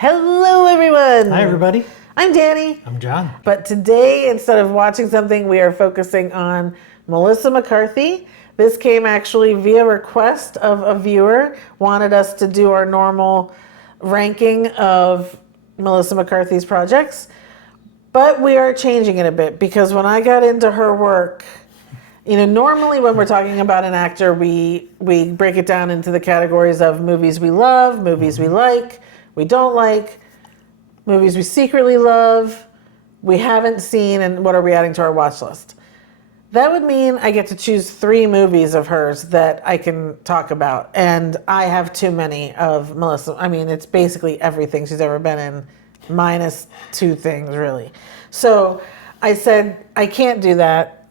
Hello, everyone. Hi, everybody. I'm Danny. I'm John. But today, instead of watching something, we are focusing on Melissa McCarthy. This came actually via request of a viewer, wanted us to do our normal ranking of Melissa McCarthy's projects. But we are changing it a bit because when I got into her work, normally when we're talking about an actor, we break it down into the categories of movies we love, movies we like, we don't like, movies we secretly love, we haven't seen, and what are we adding to our watch list. That would mean I get to choose 3 movies of hers that I can talk about. And I have too many of Melissa. I mean, it's basically everything she's ever been in, minus 2 things, really. So I said, I can't do that.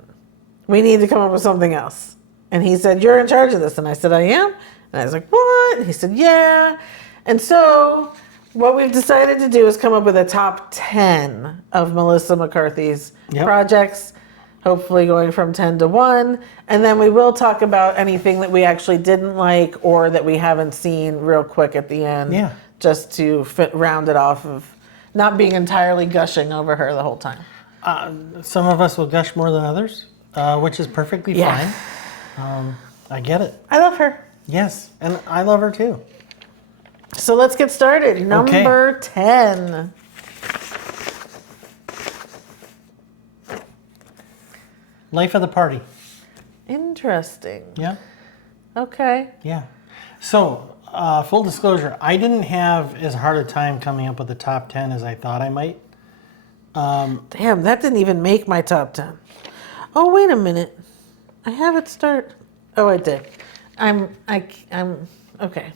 We need to come up with something else. And he said, you're in charge of this. And I said, I am. And I was like, what? And he said, yeah. And so what we've decided to do is come up with a top 10 of Melissa McCarthy's projects, hopefully going from 10 to 1. And then we will talk about anything that we actually didn't like or that we haven't seen real quick at the end, just to round it off of not being entirely gushing over her the whole time. Some of us will gush more than others, which is perfectly fine. I get it. I love her. Yes, and I love her too. So let's get started. Number 10. Life of the Party. Interesting. Yeah. Okay. Yeah. So, full disclosure, I didn't have as hard a time coming up with the top 10 as I thought I might. Damn, that didn't even make my top 10. Oh, wait a minute. I have it start. Oh, I did. I'm okay.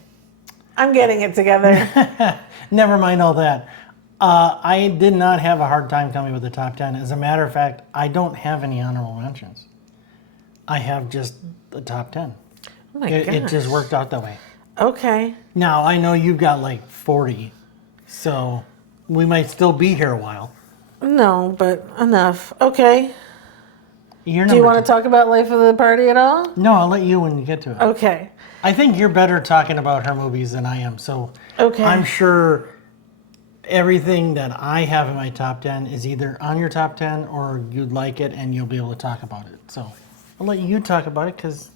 I'm getting it together. Never mind all that. I did not have a hard time coming with the top 10. As a matter of fact, I don't have any honorable mentions. I have just the top 10. Oh my gosh. It just worked out that way. Okay. Now, I know you've got like 40, so we might still be here a while. No, but enough. Okay. Do you want to talk about Life of the Party at all? No, I'll let you when you get to it. Okay. I think you're better talking about her movies than I am, so I'm sure everything that I have in my top 10 is either on your top 10 or you'd like it and you'll be able to talk about it. So I'll let you talk about it because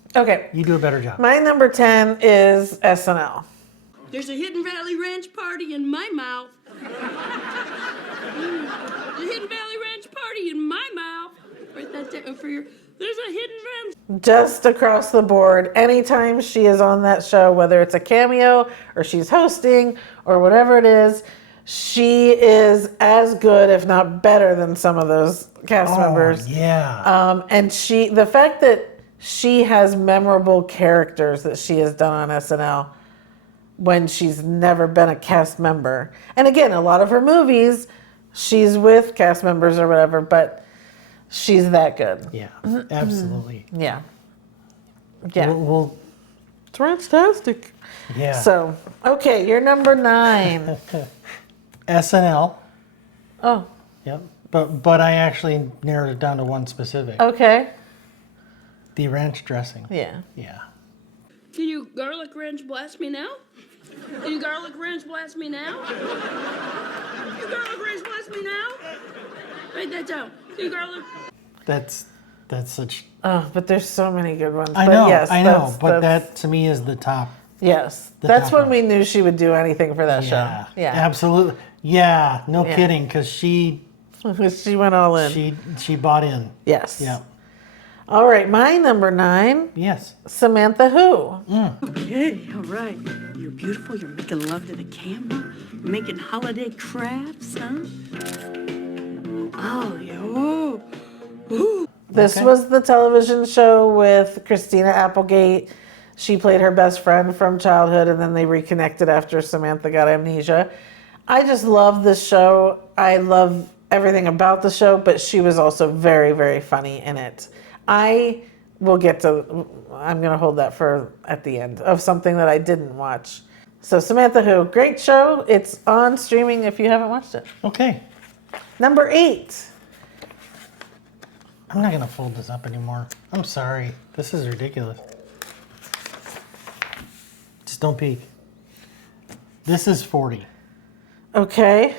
you do a better job. My number 10 is SNL. There's a Hidden Valley Ranch party in my mouth. The Hidden Valley Ranch party in my mouth. Write that down for your... There's a Hidden Ranch. Just across the board, anytime she is on that show, whether it's a cameo or she's hosting or whatever it is, she is as good, if not better, than some of those cast members. Yeah. And the fact that she has memorable characters that she has done on SNL when she's never been a cast member. And again, a lot of her movies, she's with cast members or whatever, but she's that good. Yeah, absolutely. Yeah. Well, it's fantastic. Yeah. So, okay, you're number 9. SNL. Oh. Yep. But I actually narrowed it down to one specific. Okay. The ranch dressing. Yeah. Yeah. Can you garlic ranch blast me now? Can you garlic ranch blast me now? Can you garlic ranch blast me now? Write that down. Can you garlic... That's such... Oh, but there's so many good ones. I know, but that to me is the top. Yes. That's when we knew she would do anything for that show. Yeah. Absolutely. Yeah, no kidding, because she went all in. She bought in. Yes. Yeah. All right, my number 9. Yes. Samantha Who. Okay, all right. You're beautiful. You're making love to the camera. You're making holiday crafts, huh? Oh, yeah. Ooh. This was the television show with Christina Applegate. She played her best friend from childhood, and then they reconnected after Samantha got amnesia. I just love this show. I love everything about the show, but she was also very, very funny in it. I'm going to hold that for at the end of something that I didn't watch. So Samantha Who, great show. It's on streaming if you haven't watched it. Okay. Number 8. I'm not going to fold this up anymore. I'm sorry. This is ridiculous. Just don't peek. This is 40. Okay.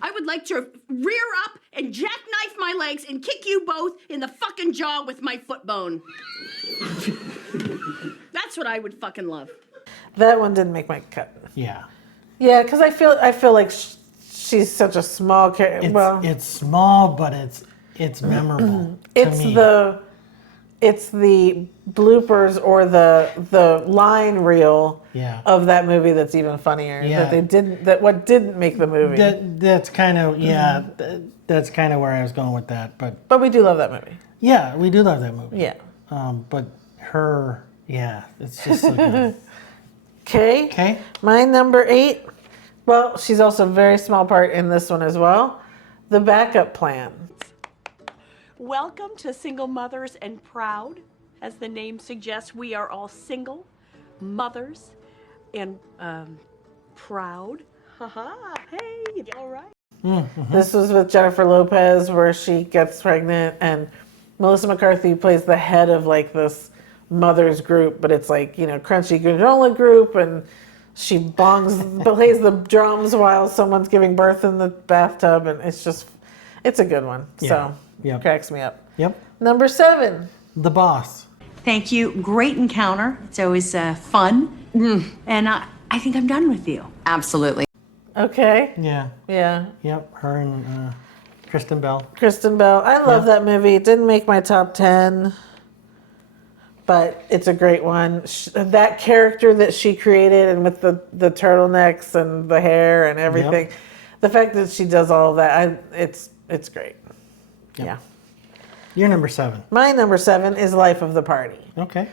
I would like to rear up and jackknife my legs and kick you both in the fucking jaw with my foot bone. That's what I would fucking love. That one didn't make my cut. Yeah. Yeah, because I feel like she's such a small character. It's small, but it's memorable. It's the bloopers or the line reel of that movie that's even funnier. Yeah. What didn't make the movie. That's kind of that's kind of where I was going with that. But we do love that movie. Yeah, we do love that movie. Yeah. But her, it's just so good. Okay. My number 8. Well, she's also a very small part in this one as well. The Backup Plan. Welcome to Single Mothers and Proud. As the name suggests, we are all single mothers and proud. Haha, hey, all right. Mm-hmm. This was with Jennifer Lopez where she gets pregnant and Melissa McCarthy plays the head of like this mother's group, but it's like, crunchy granola group, and she plays the drums while someone's giving birth in the bathtub, and it's a good one. So cracks me up. Yep. Number 7. The Boss. Thank you. Great encounter. It's always fun. And I think I'm done with you. Absolutely. Okay. Yeah. Yeah. Yep. Her and Kristen Bell. Kristen Bell. I love that movie. It didn't make my top 10. But it's a great one. That character that she created, and with the turtlenecks and the hair and everything, the fact that she does all of that, it's great. Yep. Yeah. Your number 7. My number 7 is Life of the Party. Okay.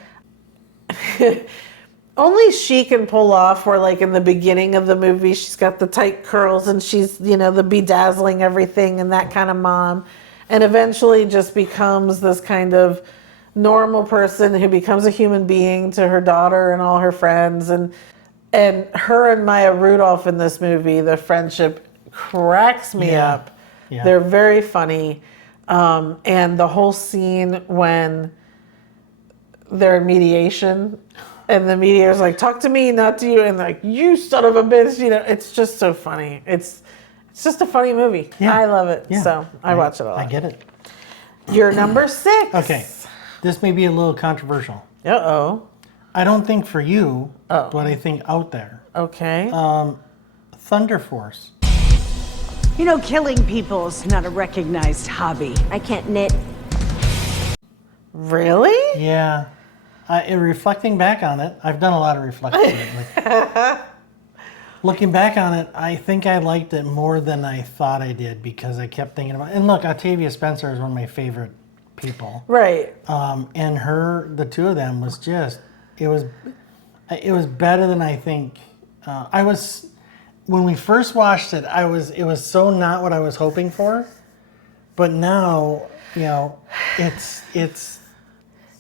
Only she can pull off where, like, in the beginning of the movie, she's got the tight curls and she's, the bedazzling everything and that kind of mom. And eventually just becomes this kind of normal person who becomes a human being to her daughter and all her friends. And her and Maya Rudolph in this movie, the friendship cracks me up. Yeah. They're very funny. And the whole scene when they're in mediation and the mediator's like, talk to me, not to you. And like, you son of a bitch, it's just so funny. It's just a funny movie. Yeah. I love it. Yeah. So I watch it a lot. I get it. Your number 6. Okay. This may be a little controversial. Uh-oh. I don't think for you, but I think out there. Okay. Thunder Force. Killing people's not a recognized hobby. I can't knit. Really? Yeah. Reflecting back on it, I've done a lot of reflecting. Looking back on it, I think I liked it more than I thought I did because I kept thinking about it. And look, Octavia Spencer is one of my favorite people. Right. And the two of them was just, it was better than I think. When we first watched it, it was so not what I was hoping for. But now, it's.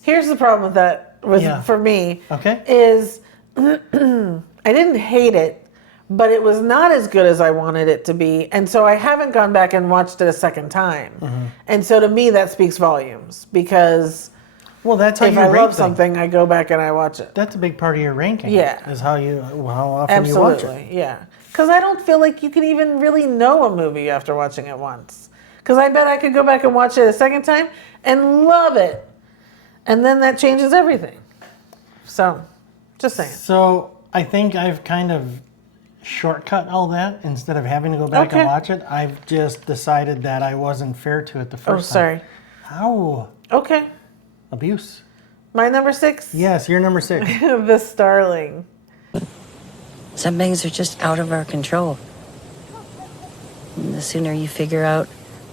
Here's the problem with that for me. Okay. Is I didn't hate it, but it was not as good as I wanted it to be. And so I haven't gone back and watched it a second time. Mm-hmm. And so to me, that speaks volumes because that's how if I love something, I go back and I watch it. That's a big part of your ranking. Yeah. Is how often you watch it. Absolutely, yeah. Because I don't feel like you can even really know a movie after watching it once. Because I bet I could go back and watch it a second time and love it. And then that changes everything. So, just saying. So, I think I've kind of shortcut all that. Instead of having to go back and watch it, I've just decided that I wasn't fair to it the first time. How? Okay. Okay. Abuse. My number 6? Yes, you're number 6. The Starling. Some things are just out of our control. And the sooner you figure out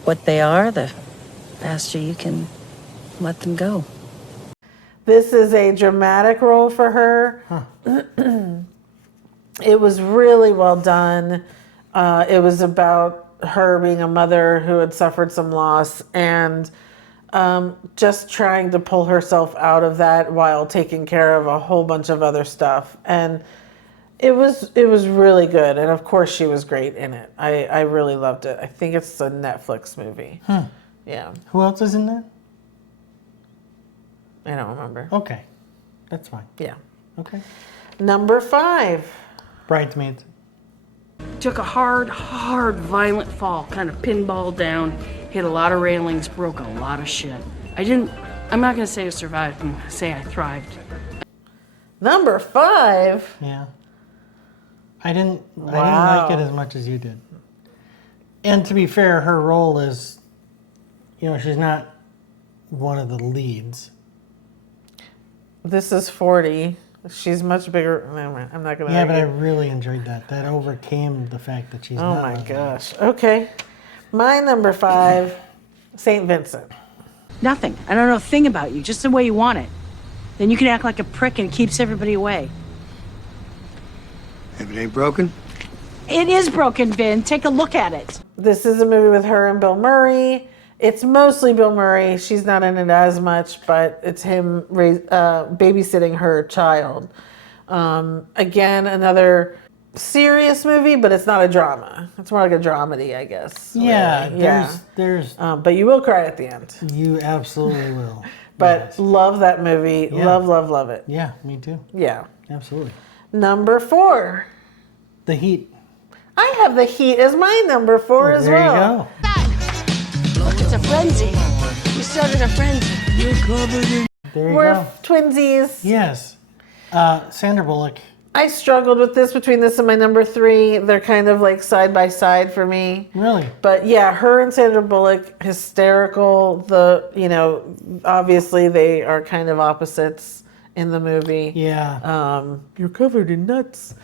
what they are, the faster you can let them go. This is a dramatic role for her. Huh. It was really well done. It was about her being a mother who had suffered some loss and just trying to pull herself out of that while taking care of a whole bunch of other stuff. And it was really good. And of course she was great in it. I really loved it. I think it's a Netflix movie. Yeah. Who else is in there? I don't remember. Okay. That's fine. Yeah. Okay. Number 5. Bridesmaids. Took a hard, violent fall, kind of pinballed down, hit a lot of railings, broke a lot of shit. I'm not gonna say I survived, I'm gonna say I thrived. Number 5. Yeah. I didn't like it as much as you did. And to be fair, her role is, she's not one of the leads. This is 40. She's much bigger. I'm not going to. Yeah, but I really enjoyed that. That overcame the fact that she's not. Oh my gosh. Okay. My number 5, St. Vincent. Nothing. I don't know a thing about you, just the way you want it. Then you can act like a prick and it keeps everybody away. If it ain't broken? It is broken, Vin. Take a look at it. This is a movie with her and Bill Murray. It's mostly Bill Murray. She's not in it as much, but it's him babysitting her child. Again, another serious movie, but it's not a drama. It's more like a dramedy, I guess. Yeah, really. there's but you will cry at the end. You absolutely will. But yes. Love that movie. Yeah. Love it. Yeah, me too. Yeah. Absolutely. Number 4. The Heat. I have The Heat as my number 4 as well. There you go. Look, it's a frenzy. We started a frenzy. You're covered in... There you We're go. twinsies. Yes. Sandra Bullock. I struggled with this between this and my number 3. They're kind of like side by side for me. Really? But yeah, her and Sandra Bullock, hysterical. Obviously they are kind of opposites in the movie. Yeah. You're covered in nuts.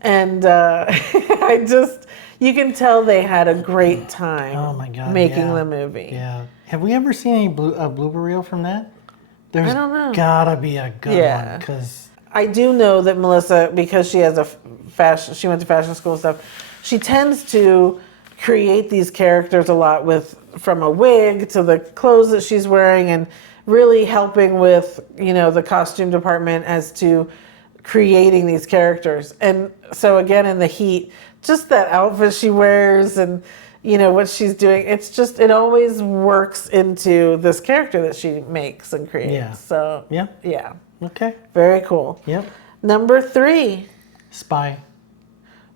And you can tell they had a great time Oh my God, making yeah. the movie. Yeah. Have we ever seen any blooper reel from that? There's I don't know. gotta be a good Yeah. one, because I do know that Melissa, because she has she went to fashion school and stuff, she tends to create these characters a lot from a wig to the clothes that she's wearing, and really helping with, the costume department as to creating these characters. And so again, in The Heat, just that outfit she wears and, what she's doing, it always works into this character that she makes and creates. Yeah. So, Yeah. Yeah. Okay. Very cool. Yep. Number 3. Spy.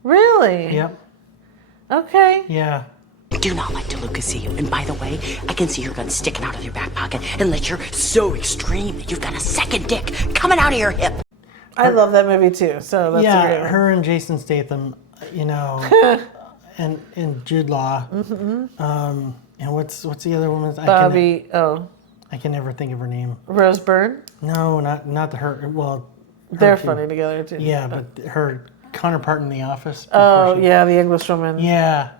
Really? Yep. Okay. Yeah. I do not like DeLuca see you. And by the way, I can see your gun sticking out of your back pocket unless you're so extreme that you've got a second dick coming out of your hip. I love that movie too. So that's a great Yeah, one. her and Jason Statham, and Jude Law. Mm-hmm. And what's the other woman's? I can never think of her name. Rose Byrne. No, not her. Well, her They're too. funny together too. Yeah, but her counterpart in The Office. Yeah, the English woman. Yeah.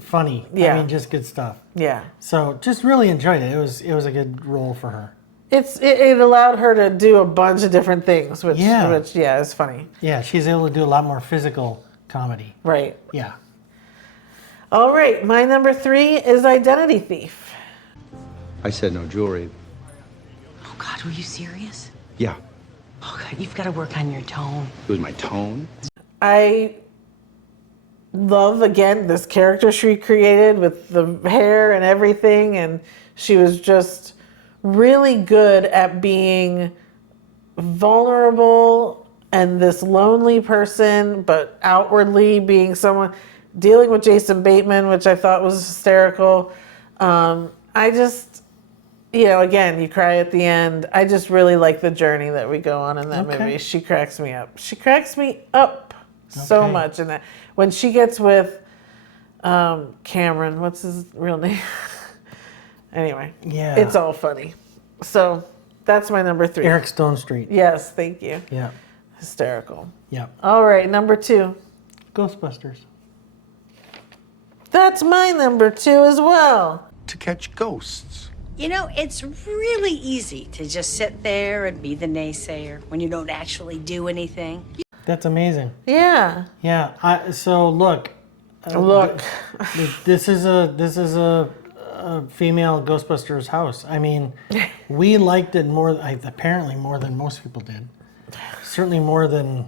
Funny. Yeah. I mean, just good stuff. Yeah. So just really enjoyed it. It was a good role for her. It allowed her to do a bunch of different things, which is funny. Yeah, she's able to do a lot more physical comedy. Right. Yeah. All right, my number 3 is Identity Thief. I said no jewelry. Oh, God, were you serious? Yeah, Oh, God, you've got to work on your tone. it was my tone. I love, again, this character she created with the hair and everything, and she was just really good at being vulnerable and this lonely person, but outwardly being someone dealing with Jason Bateman, which I thought was hysterical. I just, again, you cry at the end. I just really like the journey that we go on in that movie. She cracks me up. She cracks me up so much in that. When she gets with Cameron, what's his real name? Anyway, Yeah. it's all funny. So that's my number 3. Eric Stone Street. Yes, thank you. Yeah. Hysterical. Yeah. All right, number 2. Ghostbusters. That's my number 2 as well. To catch ghosts. It's really easy to just sit there and be the naysayer when you don't actually do anything. That's amazing. Yeah. Yeah. So look. Look. This is a female Ghostbusters house. I mean, we liked it apparently more than most people did. Certainly more than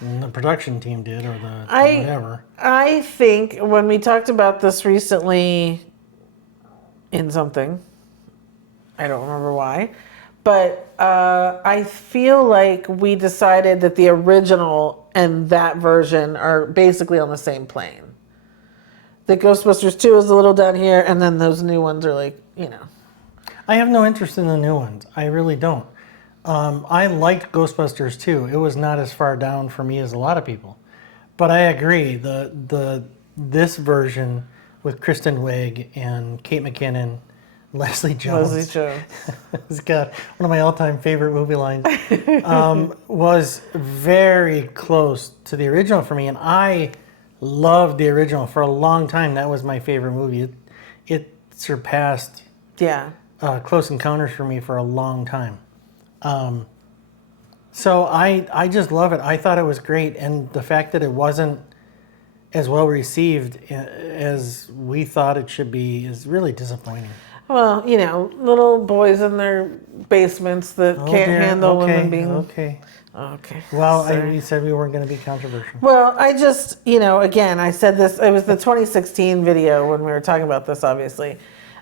the production team did, or whatever. I think when we talked about this recently in something, I don't remember why, but I feel like we decided that the original and that version are basically on the same plane. The Ghostbusters 2 is a little down here, and then those new ones are like, I have no interest in the new ones. I really don't. I liked Ghostbusters 2. It was not as far down for me as a lot of people. But I agree. This version with Kristen Wiig and Kate McKinnon, Leslie Jones. It's got one of my all-time favorite movie lines. Was very close to the original for me, and I loved the original for a long time. That was my favorite movie. It surpassed Close Encounters for me for a long time. So I just love it. I thought it was great, and the fact that it wasn't as well received as we thought it should be is really disappointing. Well, little boys in their basements that can't handle women being... Okay. Well, you said we weren't going to be controversial. Well, I just, again, I said this, it was the 2016 video when we were talking about this, obviously.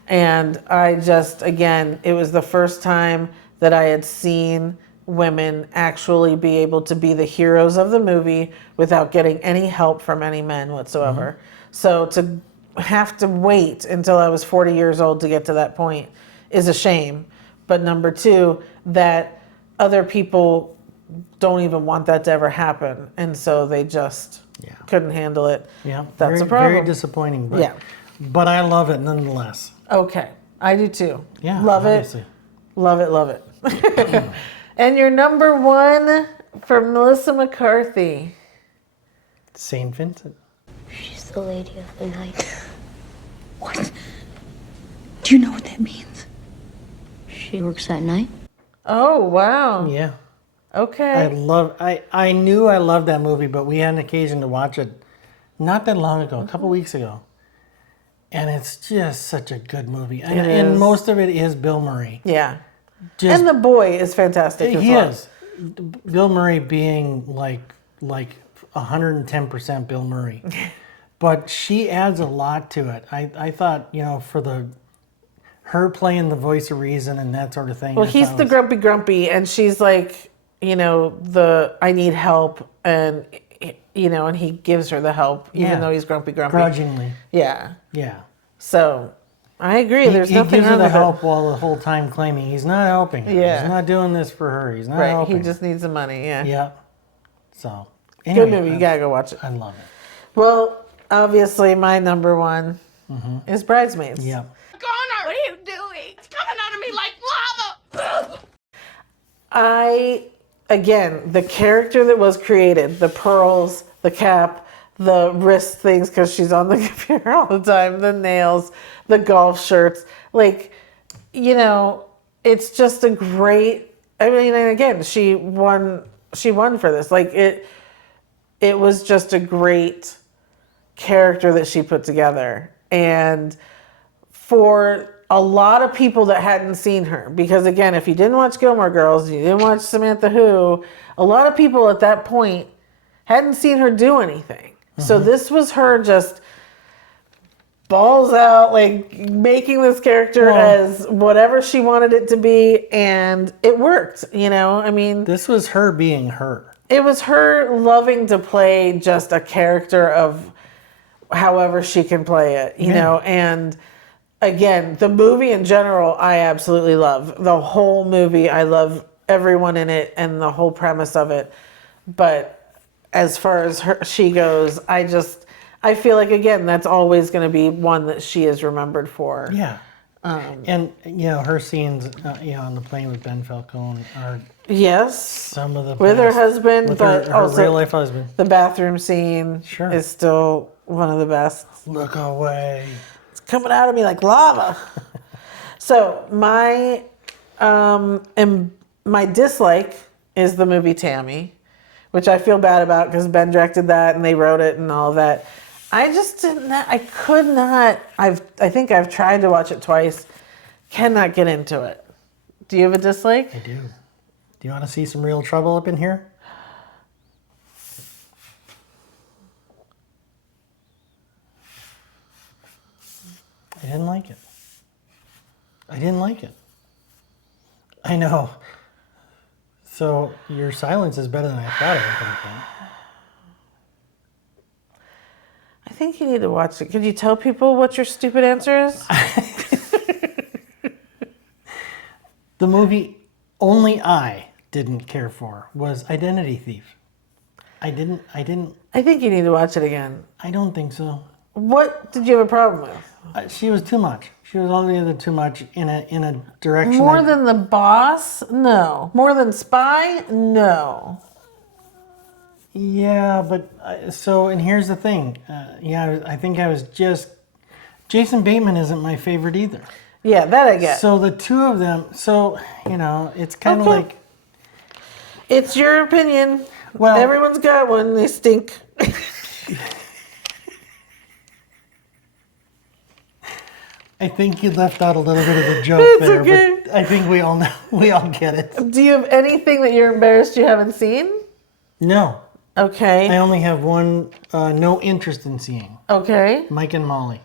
And I just, again, it was the first time that I had seen women actually be able to be the heroes of the movie without getting any help from any men whatsoever. So to have to wait until I was 40 years old to get to that point is a shame. But number two, that other people don't even want that to ever happen. And so they just couldn't handle it. Yeah, that's a problem. Very disappointing. But I love it nonetheless. Okay, I do too. Yeah, love obviously. it. Love it. And your number one for Melissa McCarthy. St. Vincent. She's the lady of the night. What? Do you know what that means? She works at night? Oh, wow. Yeah. Okay. I knew I loved that movie, but we had an occasion to watch it not that long ago, a couple weeks ago. And it's just such a good movie. And most of it is Bill Murray. Yeah. And the boy is fantastic as well. He is. Bill Murray being like 110% Bill Murray. But she adds a lot to it. I thought, for her playing the voice of reason and that sort of thing. Well, he's the grumpy, and she's like, I need help, and and he gives her the help, even though he's grumpy. Grudgingly. Yeah. Yeah. So, I agree. There's nothing wrong with it. He gives her the help it. while the whole time claiming he's not helping her. Yeah. He's not doing this for her. He's not helping. He just needs the money. Yeah. Yeah. So, anyway, good movie. You gotta go watch it. I love it. Well, obviously, my number one is Bridesmaids. Yeah. Connor, what are you doing? It's coming out of me like lava. Again, the character that was created, the pearls, the cap, the wrist things because she's on the computer all the time, the nails, the golf shirts, it's just a great. I mean, and again, she won for this. It was just a great character that she put together, and for a lot of people that hadn't seen her, because again, if you didn't watch Gilmore Girls, you didn't watch Samantha Who, a lot of people at that point hadn't seen her do anything. So this was her just balls out, making this character as whatever she wanted it to be, and it worked, I mean... This was her being her. It was her loving to play just a character of however she can play it, you know, and... Again, the movie in general, I absolutely love. The whole movie, I love everyone in it and the whole premise of it. But as far as she goes, I feel like, again, that's always going to be one that she is remembered for. Yeah. And, her scenes, on the plane with Ben Falcone are some of the with best. her husband, with but her also real life husband. The bathroom scene is still one of the best. Look away. Coming out of me like lava. So my dislike is the movie Tammy, which I feel bad about because Ben directed that and they wrote it and all of that. I just didn't. I could not. I think I've tried to watch it twice. Cannot get into it. Do you have a dislike? I do. Do you want to see some real trouble up in here? I didn't like it. I know. So your silence is better than I thought it was going to be. think you need to watch it. Could you tell people what your stupid answer is? The movie only I didn't care for was Identity Thief. I didn't. I think you need to watch it again. I don't think so. What did you have a problem with? She was too much. She was altogether too much in a direction. More than the boss? No. More than Spy? No. Yeah, but and here's the thing. I think I was just. Jason Bateman isn't my favorite either. Yeah, that I get. So the two of them. So it's kind of like. It's your opinion. Well, everyone's got one. They stink. I think you left out a little bit of the joke there, okay. But I think we all know, we all get it. Do you have anything that you're embarrassed you haven't seen? No. Okay. I only have one, no interest in seeing. Okay. Mike and Molly.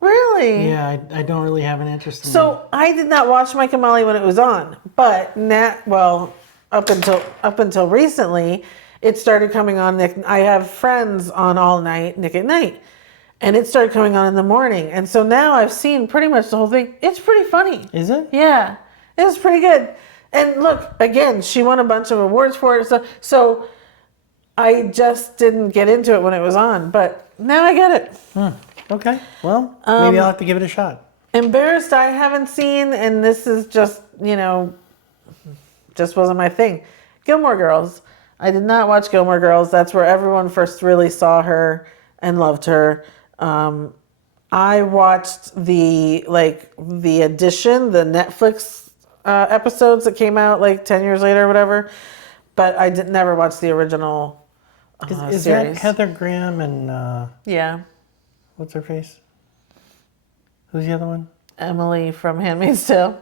Really? Yeah, I don't really have an interest in So I did not watch Mike and Molly when it was on, but up until recently, it started coming on. I have friends on all night, Nick at Night. And it started coming on in the morning. And so now I've seen pretty much the whole thing. It's pretty funny. Is it? Yeah. It was pretty good. And look, again, she won a bunch of awards for it. So I just didn't get into it when it was on. But now I get it. Okay. Well, maybe I'll have to give it a shot. Embarrassed I haven't seen. And this is just, just wasn't my thing. Gilmore Girls. I did not watch Gilmore Girls. That's where everyone first really saw her and loved her. I watched the Edition, the Netflix episodes that came out like 10 years later or whatever, but I never watched the original Is series. that Heather Graham and yeah, what's her face? Who's the other one? Emily from Handmaid's Tale.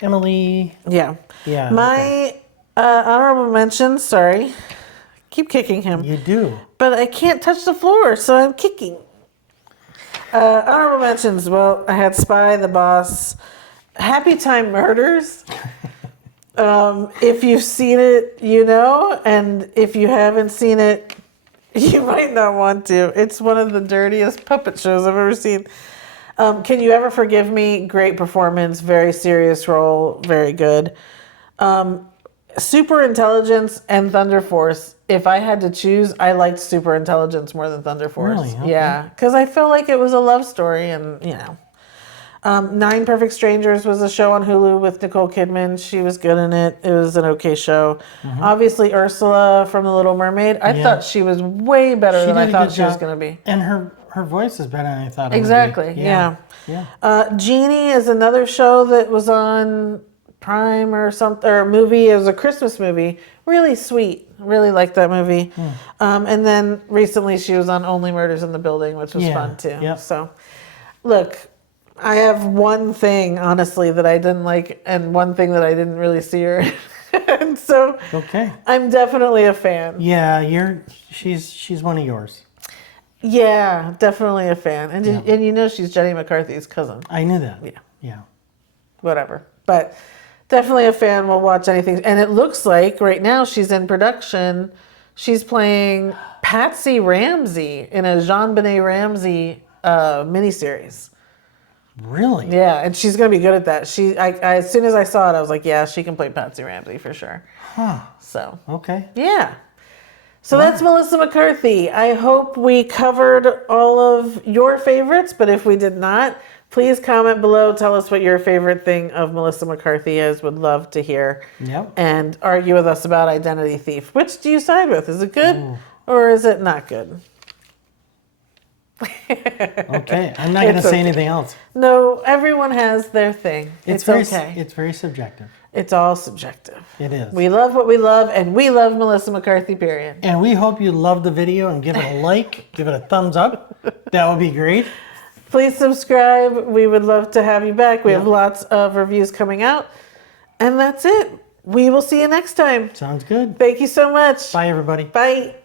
Emily. Yeah. Yeah. My honorable mentions. Sorry, keep kicking him. You do. But I can't touch the floor, so I'm kicking. Honorable mentions. Well, I had Spy, The Boss, Happy Time Murders. If you've seen it, and if you haven't seen it, you might not want to. It's one of the dirtiest puppet shows I've ever seen. Can You Ever Forgive Me? Great performance, very serious role, very good. Super Intelligence and Thunder Force. If I had to choose, I liked Super Intelligence more than Thunder Force. Really? Okay. Yeah, because I felt like it was a love story, and 9 Perfect Strangers was a show on Hulu with Nicole Kidman. She was good in it. It was an okay show. Mm-hmm. Obviously, Ursula from The Little Mermaid. I thought she was way better than I thought she was going to be. And her voice is better than I thought it exactly, would be. Yeah. Genie is another show that was on Prime or something, or a movie. It was a Christmas movie. Really sweet. Really liked that movie. And then recently she was on Only Murders in the Building, which was fun too. Yep. So, look, I have one thing, honestly, that I didn't like, and one thing that I didn't really see her in. And so I'm definitely a fan. Yeah, she's one of yours. Yeah, definitely a fan. And she's Jenny McCarthy's cousin. I knew that. Yeah. Whatever. But definitely a fan. Will watch anything. And it looks like right now she's in production. She's playing Patsy Ramsey in a Jean-Benet Ramsey miniseries. Really? Yeah, and she's going to be good at that. I as soon as I saw it, I was like, yeah, she can play Patsy Ramsey for sure. Huh. So. Okay. Yeah. So that's Melissa McCarthy. I hope we covered all of your favorites, but if we did not, please comment below. Tell us what your favorite thing of Melissa McCarthy is. Would love to hear. Yep. And argue with us about Identity Thief. Which do you side with? Is it good or is it not good? Okay, I'm not going to say anything else. No, everyone has their thing. It's okay. It's very subjective. It's all subjective. It is. We love what we love, and we love Melissa McCarthy, period. And we hope you love the video and give it a like, give it a thumbs up. That would be great. Please subscribe. We would love to have you back. We have lots of reviews coming out. And that's it. We will see you next time. Sounds good. Thank you so much. Bye, everybody. Bye.